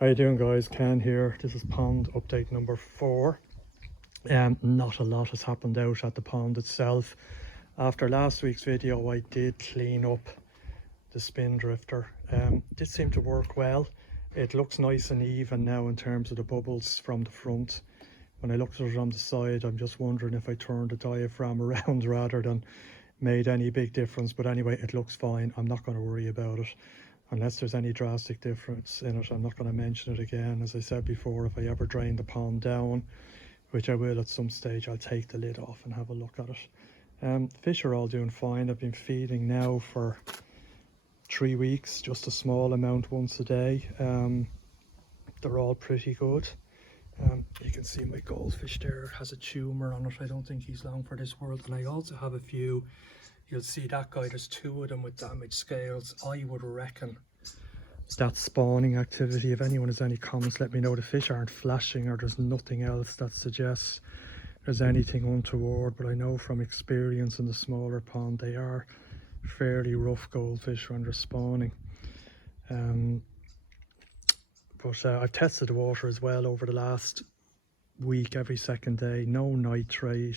How you doing, guys? Ken here. This is pond update number 4. Not a lot has happened out at the pond itself. After last week's video, I did clean up the spin drifter. Did seem to work well. It looks nice and even now in terms of the bubbles from the front. When I looked at it on the side, I'm just wondering if I turned the diaphragm around rather than made any big difference. But anyway, it looks fine. I'm not going to worry about it. Unless there's any drastic difference in it, I'm not going to mention it again. As I said before, if I ever drain the pond down, which I will at some stage, I'll take the lid off and have a look at it. Fish are all doing fine. I've been feeding now for 3 weeks, just a small amount once a day. They're all pretty good. You can see my goldfish there has a tumour on it. I don't think he's long for this world. And I also have a few. You'll see that guy, there's 2 of them with damaged scales. I would reckon that's spawning activity. If anyone has any comments, let me know. The fish aren't flashing or there's nothing else that suggests there's anything untoward, but I know from experience in the smaller pond they are fairly rough goldfish when they're spawning. But I've tested the water as well over the last week, every second day. No nitrite,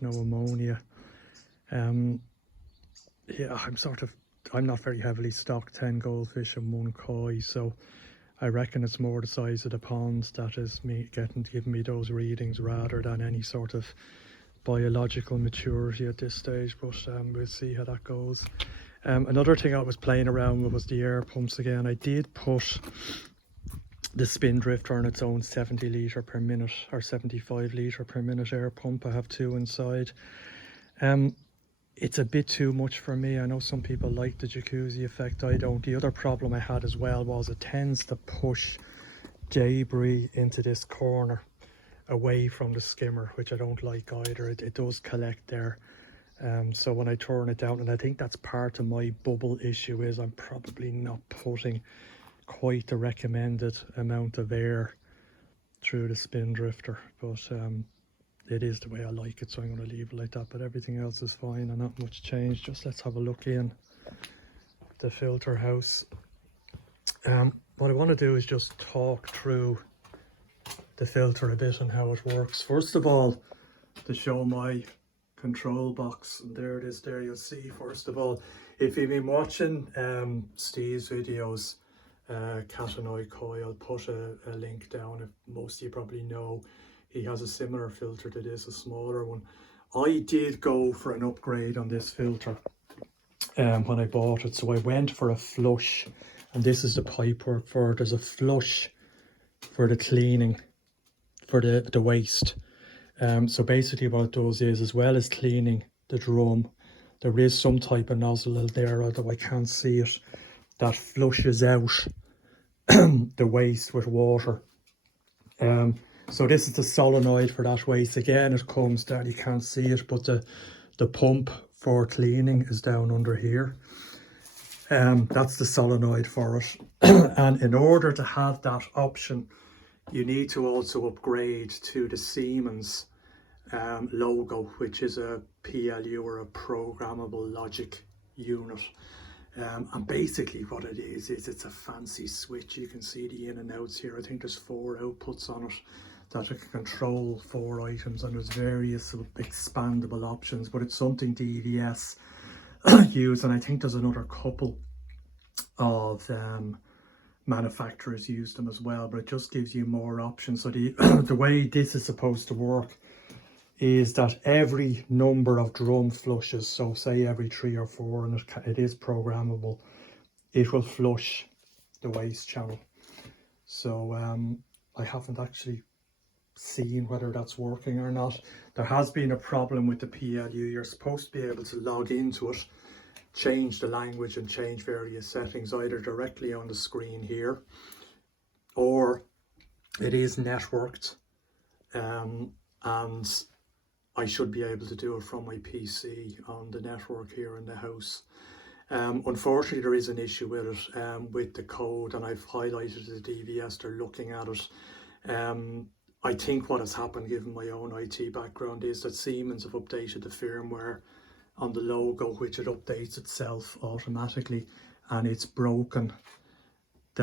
no ammonia. Yeah, I'm not very heavily stocked, 10 goldfish and 1 koi, so I reckon it's more the size of the pond that is giving me those readings rather than any sort of biological maturity at this stage. But we'll see how that goes. Another thing I was playing around with was the air pumps again. I did put the spin drifter on its own 70 litre per minute or 75 litre per minute air pump. I have 2 inside. It's a bit too much for me. I know some people like the jacuzzi effect. I don't. The other problem I had as well was it tends to push debris into this corner away from the skimmer, which I don't like either. It does collect there. So when I turn it down, and I think that's part of my bubble issue, is I'm probably not putting quite the recommended amount of air through the spin drifter. But it is the way I like it, so I'm going to leave it like that. But everything else is fine and not much change. Just let's have a look in the filter house. What I want to do is just talk through the filter a bit and how it works. First of all, to show my control box, and there it is there. You'll see, first of all, if you've been watching Steve's videos, Cat and Eye Koi, I'll put a link down. If most of you probably know, he has a similar filter to this, a smaller one. I did go for an upgrade on this filter when I bought it. So I went for a flush, and this is the pipe work for it. There's a flush for the cleaning, for the waste. So basically what it does is, as well as cleaning the drum, there is some type of nozzle there, although I can't see it, that flushes out the waste with water. So this is the solenoid for that waste. Again, it comes down, you can't see it, but the pump for cleaning is down under here. That's the solenoid for it. And in order to have that option, you need to also upgrade to the Siemens logo, which is a PLU, or a programmable logic unit. And basically what it is it's a fancy switch. You can see the in and outs here. I think there's 4 outputs on it that it can control 4 items, and there's various expandable options, but it's something DVS use, and I think there's another couple of manufacturers use them as well, but it just gives you more options. So the way this is supposed to work is that every number of drum flushes, so say every 3 or 4, and it is programmable, it will flush the waste channel. So I haven't actually seen whether that's working or not. There has been a problem with the PLU. You're supposed to be able to log into it, change the language and change various settings either directly on the screen here, or it is networked, and I should be able to do it from my PC on the network here in the house. Unfortunately, there is an issue with it, with the code, and I've highlighted the DVS, they're looking at it. I think what has happened, given my own IT background, is that Siemens have updated the firmware on the logo, which it updates itself automatically, and it's broken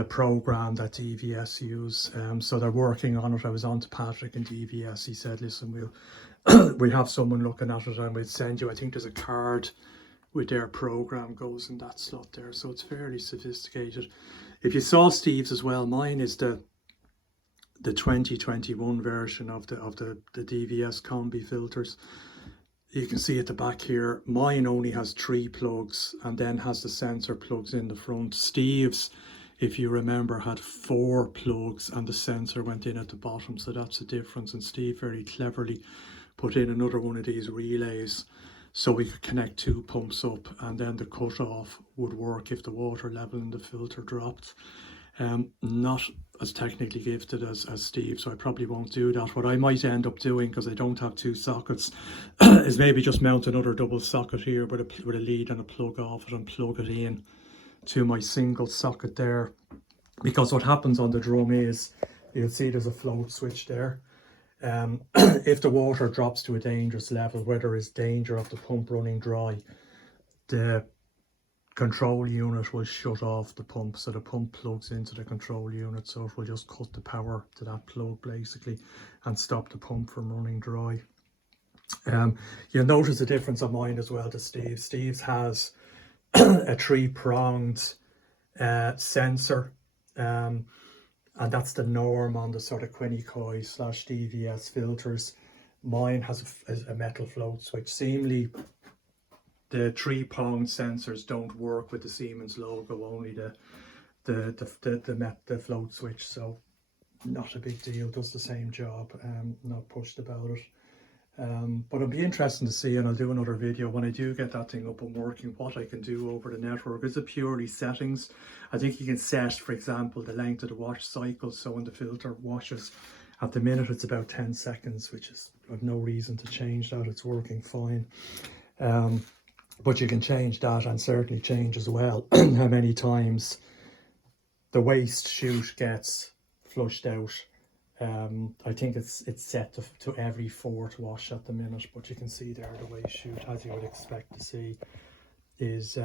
program that DVS use. So they're working on it. I was on to Patrick and DVS. He said, listen, we'll have someone looking at it and we'll send you, I think there's a card with their program goes in that slot there. So it's fairly sophisticated. If you saw Steve's as well, mine is the 2021 version of the DVS combi filters. You can see at the back here, mine only has 3 plugs and then has the sensor plugs in the front. Steve's, if you remember, had 4 plugs and the sensor went in at the bottom, so that's the difference. And Steve very cleverly put in another one of these relays so we could connect 2 pumps up, and then the cut-off would work if the water level in the filter dropped. Not as technically gifted as Steve, so I probably won't do that. What I might end up doing, because I don't have 2 sockets, is maybe just mount another double socket here with a lead and a plug off it and plug it in to my single socket there. Because what happens on the drum is, you'll see there's a float switch there. If the water drops to a dangerous level, where there is danger of the pump running dry, the control unit will shut off the pump, so the pump plugs into the control unit, so it will just cut the power to that plug basically and stop the pump from running dry. You'll notice a difference on mine as well to Steve. Steve's has a 3-pronged sensor, and that's the norm on the sort of Quinny/Coy / DVS filters. Mine has a metal float switch. Seemingly the 3-pronged sensors don't work with the Siemens logo, only the float switch, so not a big deal, does the same job, not pushed about it. But it'll be interesting to see, and I'll do another video when I do get that thing up and working, what I can do over the network. Is it purely settings? I think you can set, for example, the length of the wash cycle, so when the filter washes, at the minute it's about 10 seconds, which is, I've no reason to change that, it's working fine. But you can change that, and certainly change as well how many times the waste chute gets flushed out. I think it's set to every 4th wash at the minute, but you can see there the waste chute, as you would expect to see, is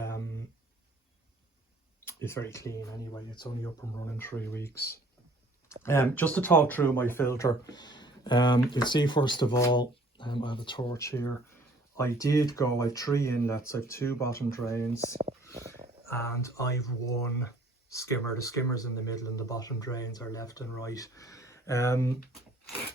very clean anyway. It's only up and running 3 weeks. Just to talk through my filter, you'll see first of all, I have a torch here. I did go, I have 3 inlets, I have 2 bottom drains, and I've 1 skimmer. The skimmer's in the middle and the bottom drains are left and right.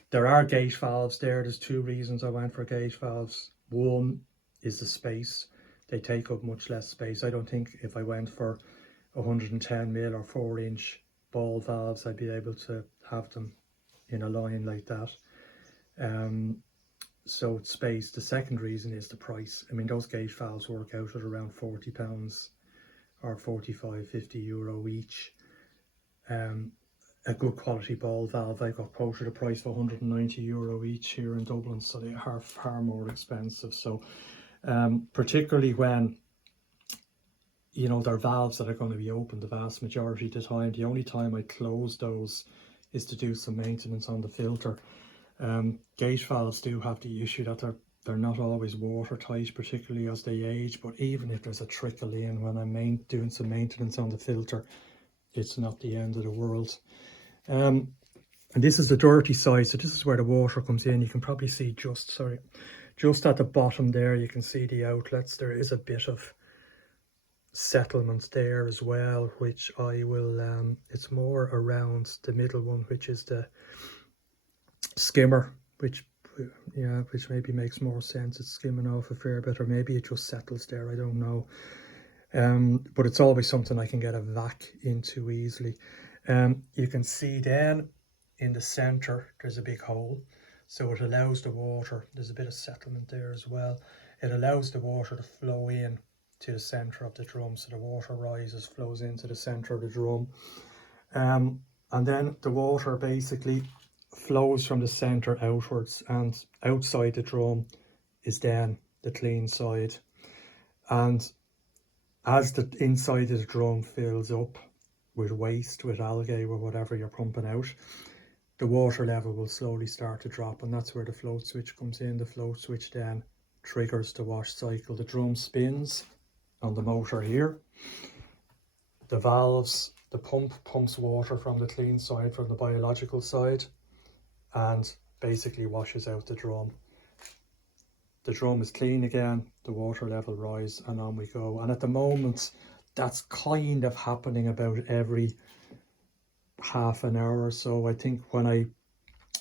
There are gate valves there. There's 2 reasons I went for gate valves. One is the space. They take up much less space. I don't think if I went for 110mm or 4-inch ball valves, I'd be able to have them in a line like that. So it's space. The second reason is the price. I mean, those gate valves work out at around £40 or 45-50 euro each. A good quality ball valve, I got quoted a price of 190 euro each here in Dublin, so they are far more expensive. So particularly when, you know, they're valves that are going to be open the vast majority of the time. The only time I close those is to do some maintenance on the filter. Gate valves do have the issue that they're not always watertight, particularly as they age, but even if there's a trickle in when I'm doing some maintenance on the filter, it's not the end of the world. And this is the dirty side, so this is where the water comes in. You can probably see just at the bottom there, you can see the outlets. There is a bit of settlement there as well, which I will, it's more around the middle one, which is the skimmer, which maybe makes more sense. It's skimming off a fair bit, or maybe it just settles there, I don't know. But it's always something I can get a vac into easily. You can see then in the center there's a big hole, so it allows the water, there's a bit of settlement there as well, it allows the water to flow in to the center of the drum, so the water rises, flows into the center of the drum, and then the water basically flows from the center outwards, and outside the drum is then the clean side. And as the inside of the drum fills up with waste, with algae, or whatever you're pumping out, the water level will slowly start to drop, and that's where the float switch comes in. The float switch then triggers the wash cycle. The drum spins on the motor here. The valves the pump pumps water from the clean side, from the biological side, and basically washes out the drum. The drum is clean again, the water level rise, and on we go. And at the moment, that's kind of happening about every half an hour or so. I think when I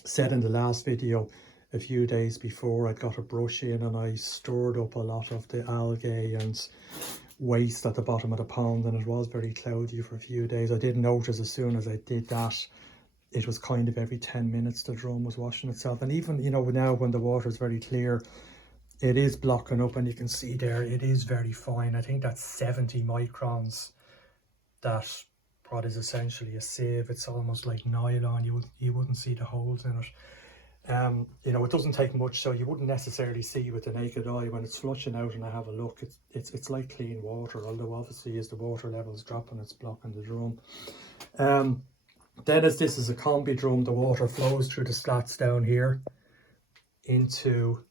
said in the last video, a few days before, I'd got a brush in and I stored up a lot of the algae and waste at the bottom of the pond, and it was very cloudy for a few days. I did notice as soon as I did that, it was kind of every 10 minutes the drum was washing itself. And even, you know, now when the water is very clear, it is blocking up, and you can see there it is very fine. I think that's 70 microns, that what is essentially a sieve. It's almost like nylon. You wouldn't see the holes in it. You know, it doesn't take much, so you wouldn't necessarily see with the naked eye when it's flushing out. And I have a look, it's like clean water, although obviously as the water level is dropping, it's blocking the drum. Then, as this is a combi drum, the water flows through the slats down here into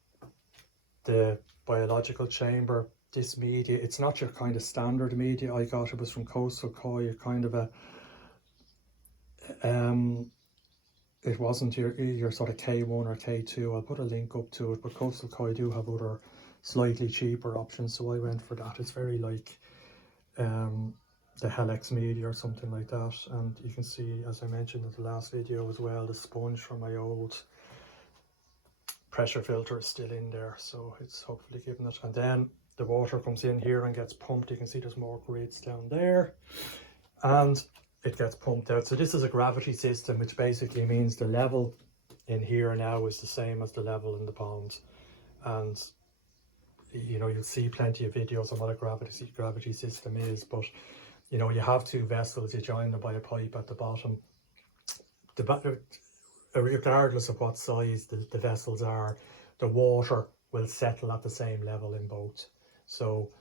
the biological chamber. This media, it's not your kind of standard media I got. It was from Coastal Koi, a kind of a it wasn't your sort of K1 or K2. I'll put a link up to it, but Coastal Koi do have other slightly cheaper options, so I went for that. It's very like the Helix media or something like that. And you can see, as I mentioned in the last video as well, the sponge from my old pressure filter is still in there, so it's hopefully giving it. And then the water comes in here and gets pumped. You can see there's more grids down there, and it gets pumped out. So this is a gravity system, which basically means the level in here now is the same as the level in the pond. And you know, you'll see plenty of videos on what a gravity system is, but you know, you have two vessels, you join them by a pipe at the bottom. Regardless of what size the vessels are, the water will settle at the same level in both. So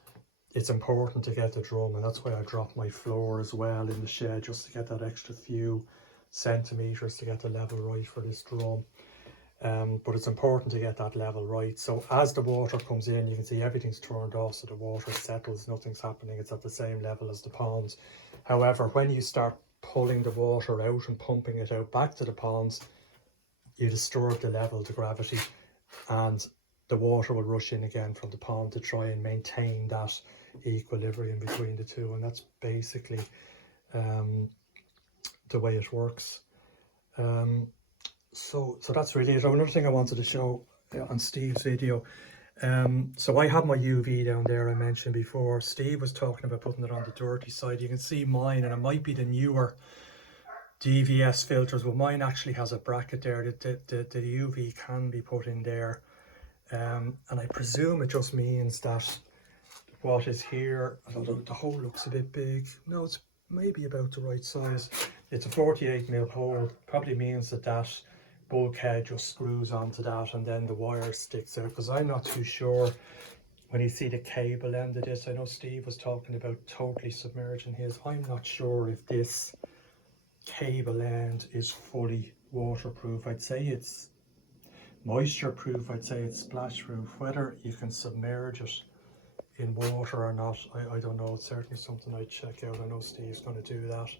it's important to get the drum, and that's why I dropped my floor as well in the shed, just to get that extra few centimeters to get the level right for this drum. But it's important to get that level right. So as the water comes in, you can see everything's turned off, so the water settles, nothing's happening, it's at the same level as the ponds. However, when you start pulling the water out and pumping it out back to the ponds, you disturb the level, the gravity, and the water will rush in again from the pond to try and maintain that equilibrium between the two. And that's basically the way it works. So that's really it. Another thing I wanted to show on Steve's video, so I have my UV down there I mentioned before. Steve was talking about putting it on the dirty side. You can see mine, and it might be the newer DVS filters, but mine actually has a bracket there that the UV can be put in there. And I presume it just means that what is here, although the hole looks a bit big, no, it's maybe about the right size. It's a 48mm hole, probably means that bulkhead just screws onto that, and then the wire sticks out, because I'm not too sure when you see the cable end of this. I know Steve was talking about totally submerging his. I'm not sure if this cable end is fully waterproof. I'd say it's moisture proof, I'd say it's splash proof. Whether you can submerge it in water or not, I don't know. It's certainly something I'd check out. I know Steve's going to do that.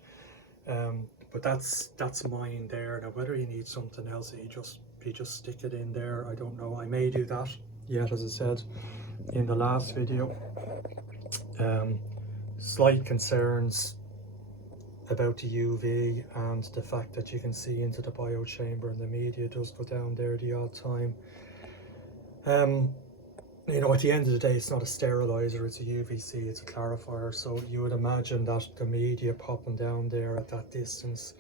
But that's mine there. Now whether you need something else, you just stick it in there, I don't know. I may do that yet, as I said in the last video. Slight concerns about the UV and the fact that you can see into the bio chamber, and the media does go down there the odd time. You know, at the end of the day, it's not a sterilizer, it's a UVC, it's a clarifier, so you would imagine that the media popping down there at that distance,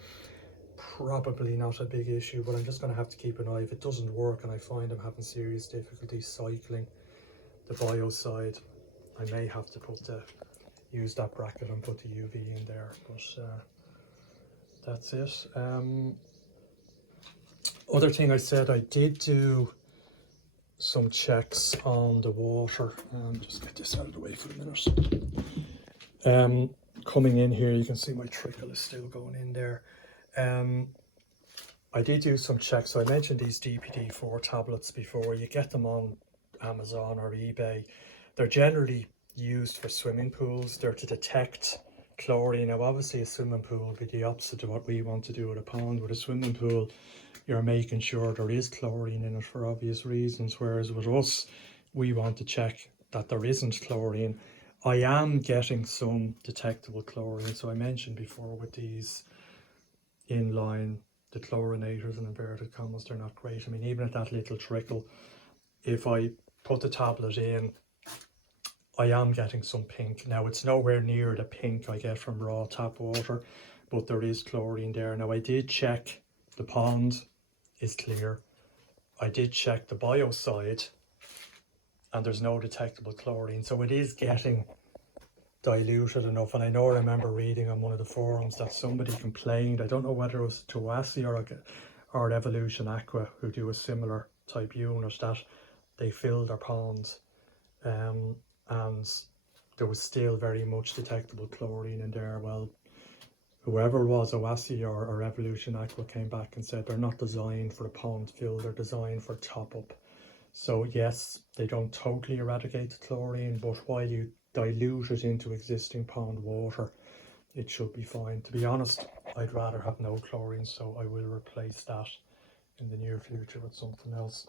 probably not a big issue. But I'm just going to have to keep an eye. If it doesn't work and I find I'm having serious difficulties cycling the bio side, I may have to use that bracket and put the UV in there. But that's it. Other thing I said, I did do some checks on the water. Just get this out of the way for a minute. Coming in here, you can see my trickle is still going in there. I did do some checks. So I mentioned these DPD4 tablets before. You get them on Amazon or eBay. They're generally used for swimming pools. They're to detect chlorine. Now obviously a swimming pool would be the opposite of what we want to do with a pond. With a swimming pool, you're making sure there is chlorine in it for obvious reasons, whereas with us, we want to check that there isn't chlorine. I am getting some detectable chlorine. So I mentioned before with these inline, the chlorinators in inverted commas, they're not great. I mean, even at that little trickle, if I put the tablet in, I am getting some pink. Now it's nowhere near the pink I get from raw tap water, but there is chlorine there. Now I did check the pond is clear. I did check the biocide and there's no detectable chlorine. So it is getting diluted enough. And I know I remember reading on one of the forums that somebody complained, I don't know whether it was Tawasi or Evolution Aqua, who do a similar type unit, that they filled their ponds and there was still very much detectable chlorine in there. Well, whoever was Oasi or Evolution Aqua came back and said they're not designed for a pond fill, they're designed for top up. So yes, they don't totally eradicate the chlorine, but while you dilute it into existing pond water, it should be fine. To be honest, I'd rather have no chlorine, so I will replace that in the near future with something else.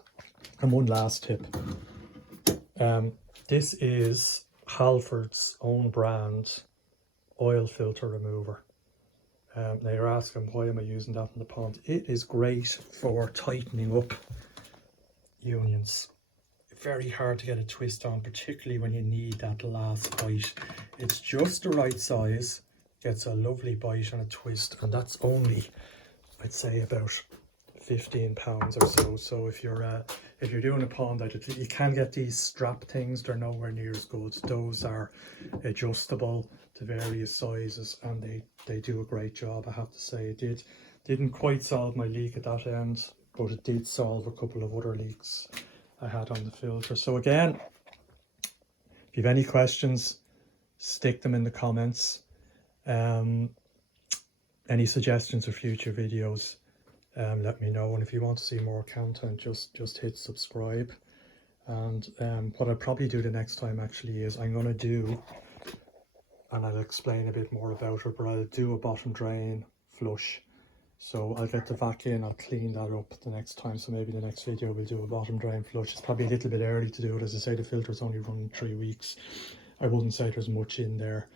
And one last tip. This is Halford's own brand oil filter remover. Now you're asking, why am I using that in the pond? It is great for tightening up unions. Very hard to get a twist on, particularly when you need that last bite. It's just the right size, gets a lovely bite and a twist, and that's only, I'd say, about £15 or so. So if you're doing a pond, you can get these strap things. They're nowhere near as good. Those are adjustable to various sizes, and they do a great job. I have to say, it didn't quite solve my leak at that end, but it did solve a couple of other leaks I had on the filter. So again, if you have any questions, stick them in the comments. Any suggestions for future videos, let me know. And if you want to see more content, just hit subscribe. And what I'll probably do the next time actually is I'm going to do, and I'll explain a bit more about it, but I'll do a bottom drain flush. So I'll get the vac in, I'll clean that up the next time. So maybe the next video we'll do a bottom drain flush. It's probably a little bit early to do it. As I say, the filter's only running 3 weeks. I wouldn't say there's much in there,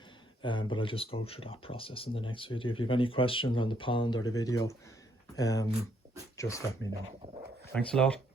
but I'll just go through that process in the next video. If you have any questions on the pond or the video, just let me know. Thanks a lot.